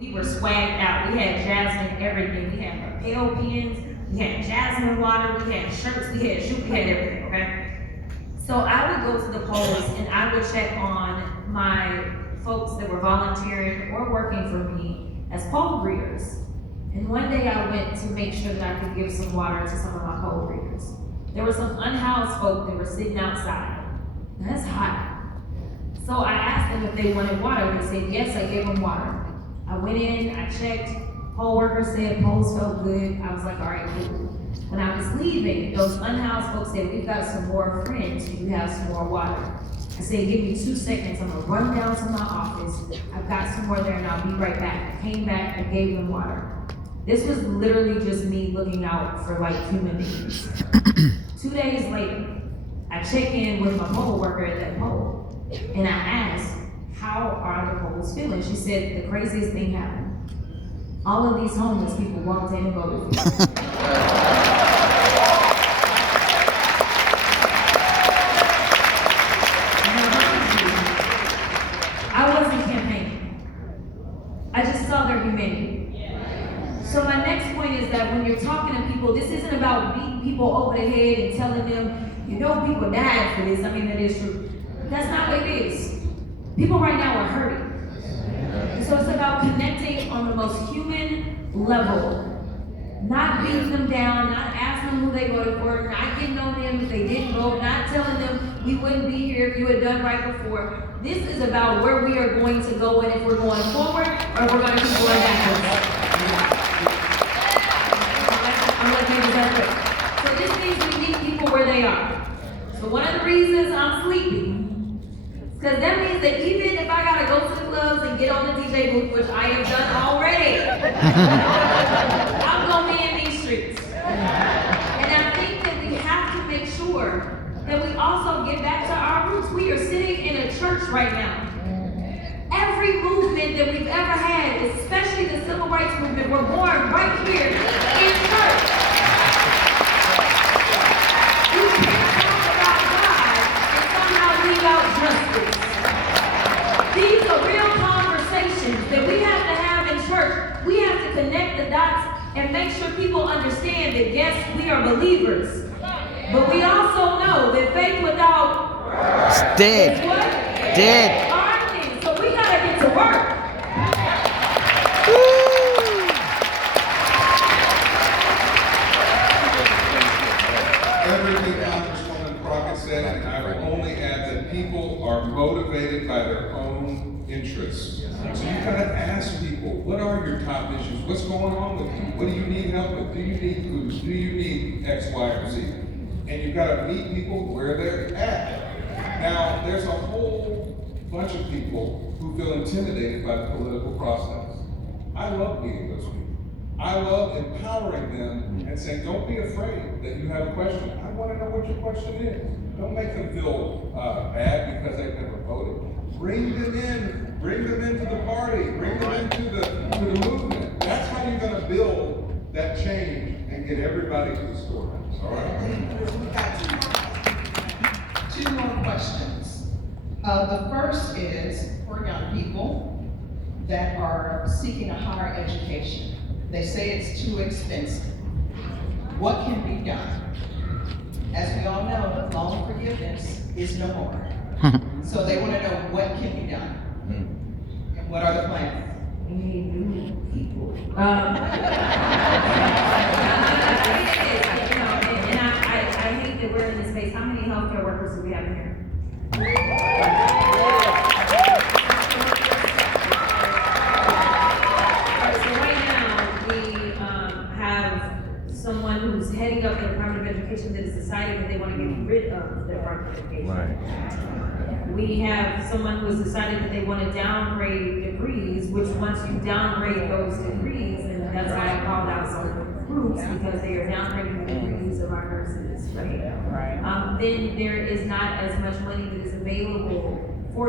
We were swagged out. We had Jasmine everything. We had lapel pins, we had Jasmine water, we had shirts, we had shoes, we had everything, okay? So I would go to the polls and I would check on my folks that were volunteering or working for me as poll greeters. And one day I went to make sure that I could give some water to some of my poll greeters. There were some unhoused folk that were sitting outside. That's hot. So I asked them if they wanted water. They said yes, I gave them water. I went in, I checked, poll worker said polls felt good. I was like, all right, cool. When I was leaving, those unhoused folks said, we've got some more friends, do you have some more water? I said, give me 2 seconds, I'm gonna run down to my office. I've got some more there and I'll be right back. I came back, I gave them water. This was literally just me looking out for like human beings. 2 days later, I check in with my poll worker at that poll, and I asked, how are the polls feeling? She said, the craziest thing happened. All of these homeless people walked in and voted for me. I wasn't campaigning. I just saw their humanity. So my next point is that when you're talking to people, this isn't about beating people over the head and telling them, you know people died for this. I mean, that is true. That's not what it is. People right now are hurting. And so it's about connecting on the most human level. Not beating them down, not asking them who they voted for, not getting on them if they didn't vote, not telling them we wouldn't be here if you had done right before. This is about where we are going to go and if we're going forward or if we're going to keep going backwards. I'm going to make that quick. So this means we meet people where they are. So one of the reasons I'm sleeping, because that means that even if I gotta go to the clubs and get on the DJ booth, which I have done already, I'm gonna be in these streets. And I think that we have to make sure that we also get back to our roots. We are sitting in a church right now. Every movement that we've ever had, especially the civil rights movement, were born right here in church. You can't talk about God and somehow leave out justice. These are real conversations that we have to have in church. We have to connect the dots and make sure people understand that yes, we are believers. But we also know that faith without It's dead. is what? Dead. Army. So we gotta get to work. Everything Congresswoman Crocket said, and I will only add that people are motivated by their own interests. So you gotta ask people, what are your top issues? What's going on with you? What do you need help with? Do you need food? Do you need X, Y, or Z? And you gotta meet people where they're at. Now, there's a whole bunch of people who feel intimidated by the political process. I love meeting those people. I love empowering them and saying, don't be afraid that you have a question. I want to know what your question is. Don't make them feel bad because they've never voted. Bring them into the party, bring them into the movement. That's how you're going to build that change and get everybody to the storehouse, all right? We got two more questions. The first is for young people that are seeking a higher education. They say it's too expensive. What can be done? As we all know, loan forgiveness is no more. So they want to know what can be done. And what are the plans? We need new people. I hate that we're in this space. How many healthcare workers do we have in here? Someone who's heading up the Department of Education that has decided that they want to get rid of the Department of Education. Right. We have someone who has decided that they want to downgrade degrees, which once you downgrade those degrees, and that's why I called out some groups, because they are downgrading the degrees of our nurses, right? Then there is not as much money that is available for you.